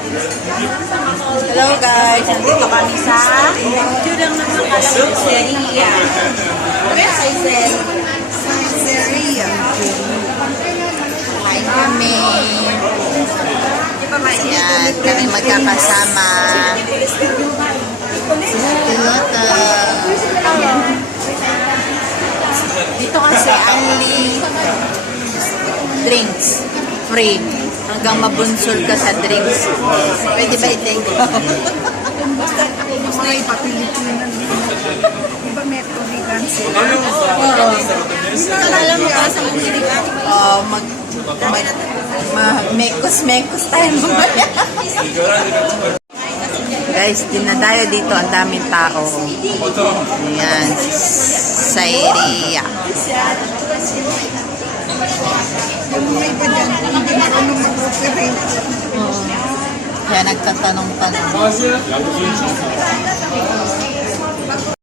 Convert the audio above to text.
Hello guys, nandito kami sa Pizzeria. Pizzeria. Kain kami. Ayan, kami magkakasama. Dito kasi only drinks. Free. Hanggang mabunsol ka sa drinks. Pwede ba i-take out? Mga ipa-Pilipinan. Iba metro vegan sila. Oo. Alam mo ka sa Pilipinan? Oo, mekos-mekos tayo mamaya. Guys, dinadayo dito. Ang daming tao. Ayan. Sa area. Yung mga iba dyan, hindi marunong mag-operate. Kaya nagtatanong-tanong.